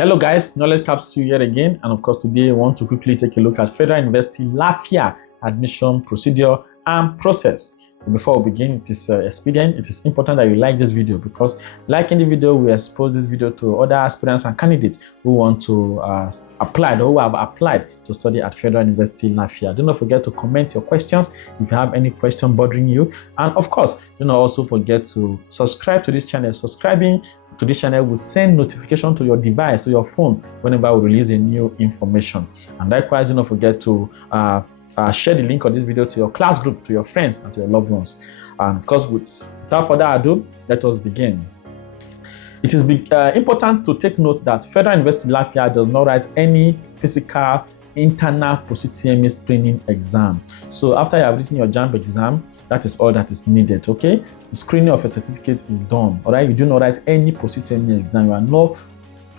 Hello guys, Knowledge Capsule here again, and of course today I want to quickly take a look at Federal University Lafia admission procedure and process. Before we begin, it is expedient, it is important that you like this video, because liking the video will expose this video to other aspirants and candidates who want to apply, or who have applied to study at Federal University Lafia. Do not forget to comment your questions if you have any question bothering you, and of course do not also forget to subscribe to this channel. Subscribing to this channel will send notification to your device, to your phone, whenever we release a new information. And likewise, do not forget to share the link of this video to your class group, to your friends, and to your loved ones. And of course, without further ado, let us begin. It is important to take note that Federal University Lafia does not write any physical internal post-UTME screening exam. So after you have written your JAMB exam, that is all that is needed, okay? The screening of a certificate is done, all right? You do not write any post-UTME exam. You are not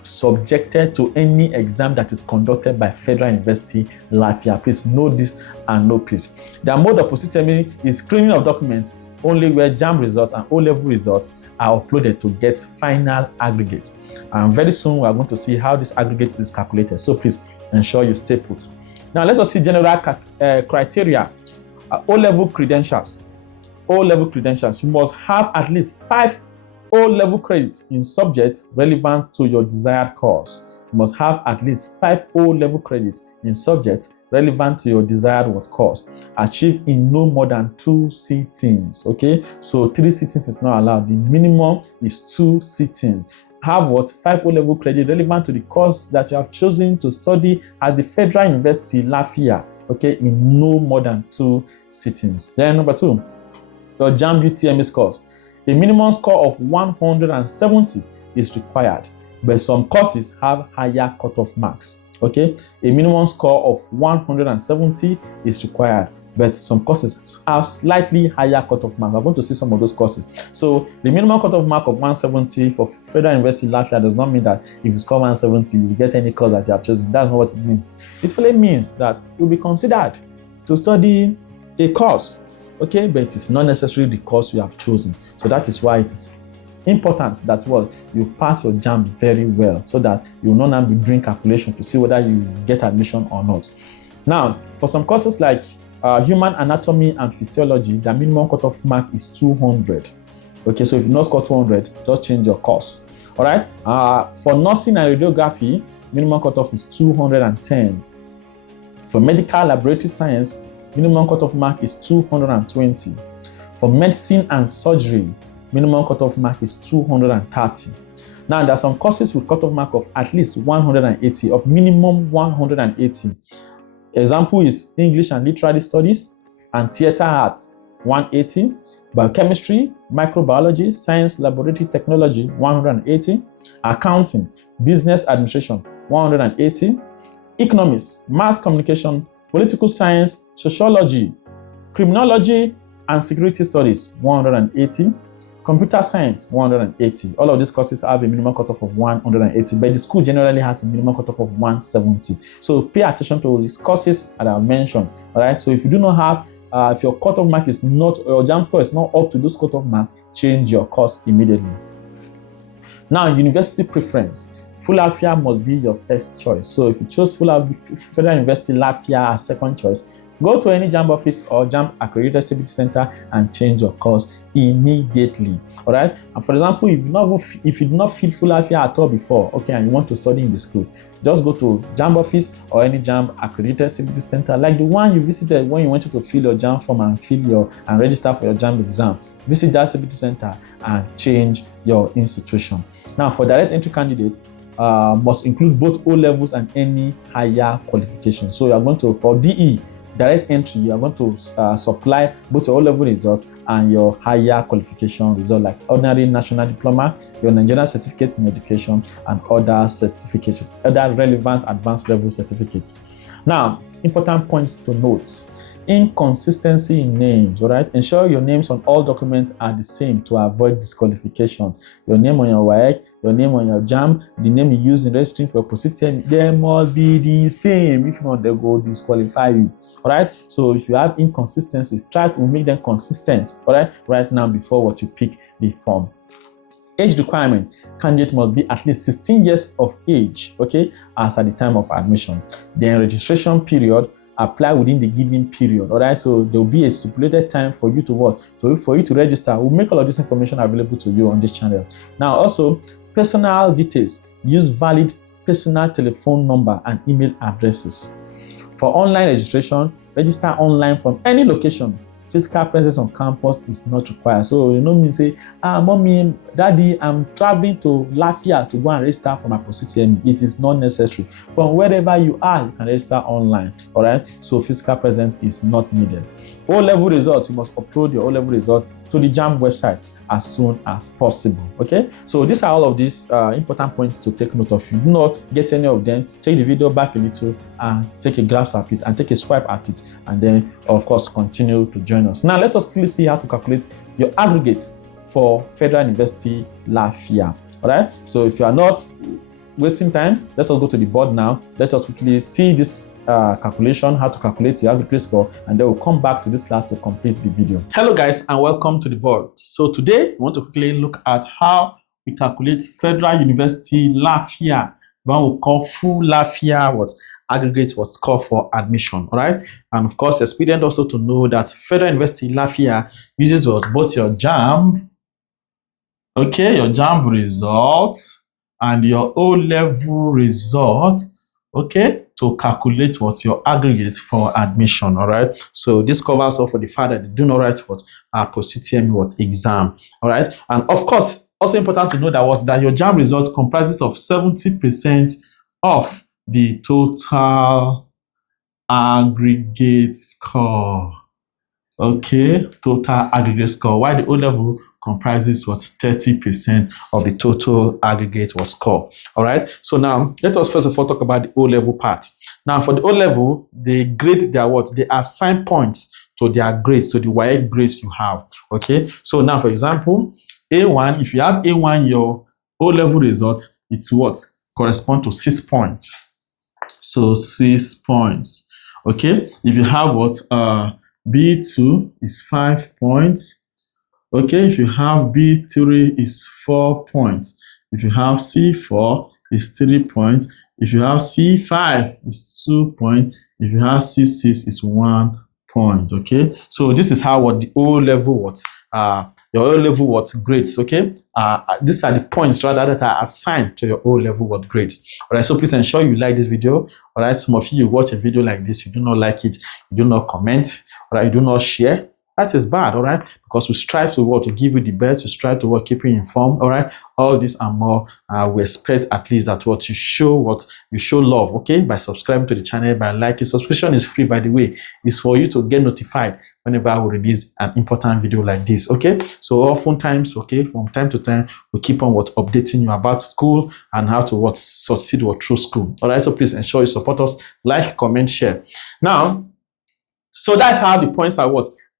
subjected to any exam that is conducted by Federal University Lafia. Please know this and know please. The mode of post-UTME is screening of documents only where JAMB results and O-level results are uploaded to get final aggregate. And very soon we are going to see how this aggregate is calculated. So please ensure you stay put. Now let us see general criteria. O-level credentials. O-level credentials. You must have at least 5 O-level credits in subjects relevant to your desired course. You must have at least 5 O-level credits in subjects relevant to your desired course, achieved in no more than 2 sittings. Okay, so 3 sittings is not allowed. The minimum is 2 sittings. Have 5 O-level credit relevant to the course that you have chosen to study at the Federal University Lafia. Okay, in no more than 2 sittings. Then number 2, your JAMB UTME scores. A minimum score of 170 is required, but some courses have higher cutoff marks. Okay, a minimum score of 170 is required, but some courses have slightly higher cutoff mark. We're going to see some of those courses. So the minimum cutoff mark of 170 for Federal University Lafia does not mean that if you score 170, you get any course that you have chosen. That's not what it means. It only means that you'll be considered to study a course, okay, but it is not necessarily the course you have chosen. So that is why it is important that you pass your JAMB very well, so that you will not now be doing calculation to see whether you get admission or not. Now, for some courses like human anatomy and physiology, the minimum cutoff mark is 200. Okay, so if you not score 200, just change your course. All right. For nursing and radiography, minimum cutoff is 210. For medical laboratory science, minimum cutoff mark is 220. For medicine and surgery, minimum cutoff mark is 230. Now, there are some courses with cutoff mark of at least 180, of minimum 180. Example is English and Literary Studies and Theatre Arts, 180. Biochemistry, Microbiology, Science Laboratory Technology, 180. Accounting, Business Administration, 180. Economics, Mass Communication, Political Science, Sociology, Criminology and Security Studies, 180. Computer Science, 180. All of these courses have a minimum cutoff of 180, but the school generally has a minimum cutoff of 170. So pay attention to these courses that I mentioned. All right. So if you do not have, if your cutoff mark is not, or JAMB score is not up to those cutoff mark, change your course immediately. Now, university preference. FULAFIA must be your first choice. So if you chose Federal University Lafia as second choice, go to any JAMB office or JAMB accredited stability center and change your course immediately. All right. And for example, if you did not feel FULAFIA at all before, okay, and you want to study in the school, just go to JAMB office or any JAMB accredited stability center, like the one you visited when you wanted to fill your JAMB form and register for your JAMB exam. Visit that stability center and change your institution. Now, for direct entry candidates, must include both O levels and any higher qualification. So you are going to, for DE, direct entry, you are going to supply both your O-level results and your higher qualification result, like ordinary national diploma, your Nigerian certificate in education, and other certificates, other relevant advanced level certificates. Now, important points to note: inconsistency in names. All right, ensure your names on all documents are the same to avoid disqualification. Your name on your WAEC, your name on your JAMB, the name you use in registering for your post-UTME, they must be the same. If not, they go disqualify you. All right, so if you have inconsistencies, try to make them consistent. All right, right now before what you pick the form. Age requirement: candidate must be at least 16 years of age, okay, as at the time of admission. Then registration period: apply within the given period. All right, so there will be a stipulated time for you to what? For you to register. We'll make all of this information available to you on this channel. Now, also personal details: use valid personal telephone number and email addresses. For online registration, register online from any location. Physical presence on campus is not required. So you know me say, mommy, daddy, I'm traveling to Lafia to go and register for my post-UTME. It is not necessary. From wherever you are, you can register online. All right. So physical presence is not needed. O-level results: you must upload your O-level result to the JAMB website as soon as possible. Okay. So these are all of these important points to take note of. If you do not get any of them, take the video back a little and take a glance at it and take a swipe at it, and then of course continue to join us. Now let us quickly see how to calculate your aggregate for Federal University Lafia. All right. So if you are not wasting time, let us go to the board now. Let us quickly see this calculation, how to calculate your aggregate score, and then we'll come back to this class to complete the video. Hello guys, and welcome to the board. So today we want to quickly look at how we calculate Federal University Lafia, one we call FULAFIA aggregate score for admission. All right, and of course expedient also to know that Federal University Lafia uses both your JAMB, okay, your JAMB results and your O-level result, okay, to calculate your aggregate for admission. All right, so this covers all for the fact that they do not write post-UTME exam. All right, and of course also important to know that your JAMB result comprises of 70% of the total aggregate score. Okay, total aggregate score, while the O-level comprises 30% of the total aggregate score. All right, so now let us first of all talk about the O-level part. Now for the O-level, they grade their they assign points to their grades, to the WAEC grades you have. Okay, so now for example, A1, if you have A1, your O-level results, it's correspond to 6 points. So 6 points. Okay, if you have B2 is 5 points. Okay, if you have B3 is 4 points. If you have C4 is 3 points. If you have C5 is 2 points. If you have C6 is 1 point. Okay, so this is how the O-level your O-level grades. Okay, these are the points rather that are assigned to your O-level grades. All right, so please ensure you like this video. All right, some of you watch a video like this, you do not like it, you do not comment, all right, you do not share. That is bad, all right? Because we strive to give you the best. We strive to keep you informed, all right? All this and more. We expect at least that you show love, okay? By subscribing to the channel, by liking. Subscription is free, by the way. It's for you to get notified whenever I will release an important video like this, okay? So oftentimes, okay, from time to time, we keep on updating you about school and how to succeed through school, all right? So please ensure you support us, like, comment, share. Now, so that's how the points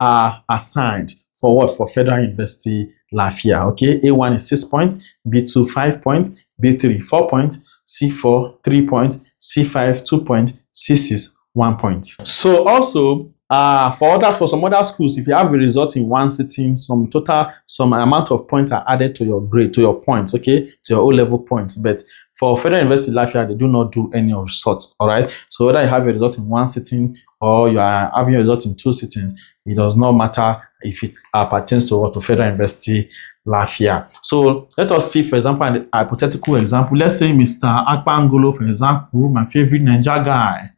are assigned for Federal University Lafia. Okay, A1 is 6 points, B2 5 points, B3 4 points, C4 3 points, C5 2 points, C6 1 point. So also for some other schools, if you have a result in one sitting, some amount of points are added to your grade, to your points, okay, to your O-level points. But for Federal University Lafia, they do not do any of sorts. All right, so whether you have a result in one sitting or you are having a result in 2 sittings, it does not matter if it pertains to Federal University Lafia. So let us see, for example, a hypothetical example. Let's say Mr. Akpangolo, for example, my favorite Ninja guy,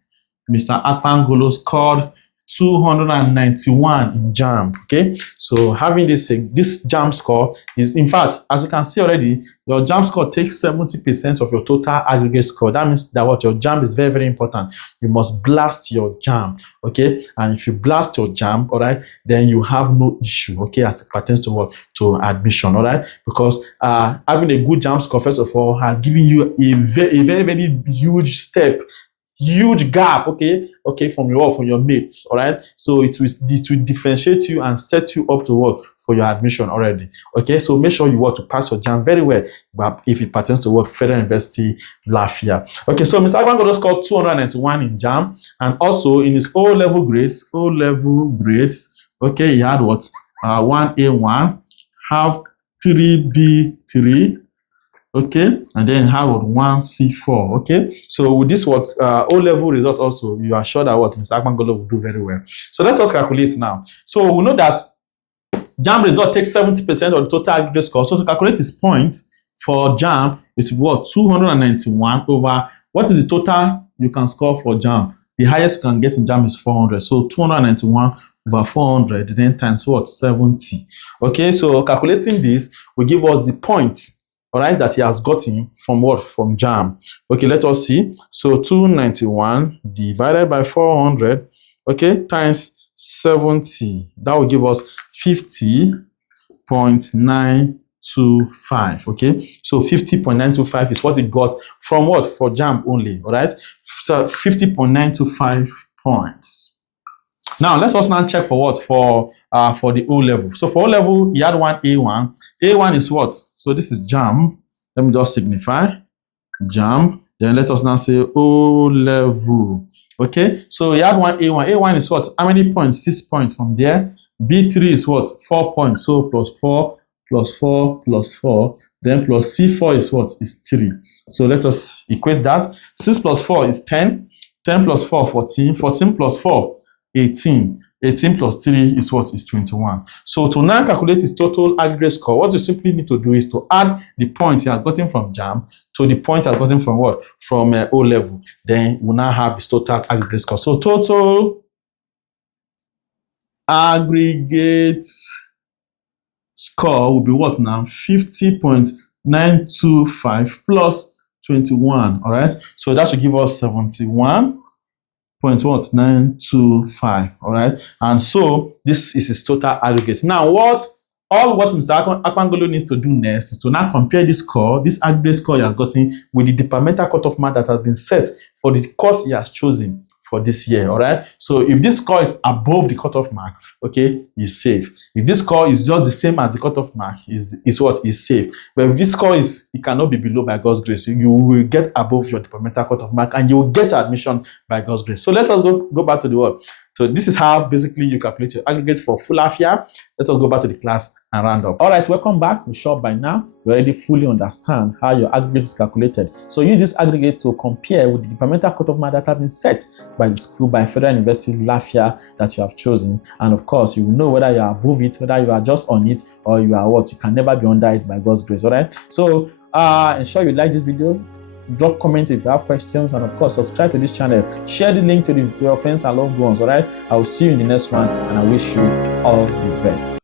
Mr. Akpangolo scored 291 in JAMB. Okay, so having this JAMB score is, in fact, as you can see already, your JAMB score takes 70% of your total aggregate score. That means that your JAMB is very, very important. You must blast your JAMB. Okay, and if you blast your JAMB, all right, then you have no issue. Okay, as it pertains to admission. All right, because having a good JAMB score, first of all, has given you a very, very huge step, huge gap, okay, from your mates. All right, so it will differentiate you and set you up to for your admission already. Okay, so make sure you to pass your JAMB very well, but if it pertains to Federal University Lafia. Okay, so Mr. Agbangodo scored 291 in JAMB, and also in his O-level grades, okay, he had 1A1, have 3B3. Okay, and then have what 1C4. Okay, so with this what O-level result also, you are sure that what Mr. Akpangolo will do very well. So let us calculate now. So we know that JAMB result takes 70% of the total aggregate score. So to calculate his point for JAMB, it's what 291 over what is the total you can score for JAMB. The highest you can get in JAMB is 400. So 291 over 400, then times what 70. Okay, so calculating this will give us the point. All right, that he has gotten from what? From JAMB. Okay, let us see. So 291 divided by 400, okay, times 70. That will give us 50.925. Okay, so 50.925 is what he got from what? For JAMB only. All right, so 50.925 points. Now let us now check for what? For the O level. So for O level, he had one A1. A1 is what? So this is JAMB. Let me just signify JAMB. Then let us now say O level. Okay. So he had one A1. A1 is what? How many points? 6 points from there. B3 is what? 4 points. So plus 4 plus 4 plus 4. Then plus C4 is what? Is 3. So let us equate that. 6 plus 4 is 10. 10 plus 4, 14. 14 plus 4. 18. 18 plus 3 is what? Is 21. So to now calculate his total aggregate score, what you simply need to do is to add the points he has gotten from JAMB to the points he has gotten from what? From O level. Then we now have his total aggregate score. So total aggregate score will be what now? 50.925 plus 21. All right. So that should give us 71.925. All right, and so this is his total aggregate. Now what Mr. Akpangolo needs to do next is to now compare this score, this aggregate score you have gotten, with the departmental cutoff mark that has been set for the course he has chosen for this year. All right, so if this score is above the cutoff mark, okay, he's safe. If this score is just the same as the cutoff mark, is what is safe. But if this score is, it cannot be below by God's grace. You will get above your departmental cutoff mark and you will get admission by God's grace. So let us go back to the word. So this is how basically you calculate your aggregate for FULAFIA. Let us go back to the class and round up. All right, welcome back. We're sure by now you already fully understand how your aggregate is calculated. So use this aggregate to compare with the departmental cutoff mark that have been set by the school, by Federal University of Lafia that you have chosen. And of course, you will know whether you are above it, whether you are just on it, or you are what? You can never be under it by God's grace. All right. So ensure you like this video. Drop comments if you have questions, and of course subscribe to this channel. Share the link to your friends and loved ones. All right, I will see you in the next one, and I wish you all the best.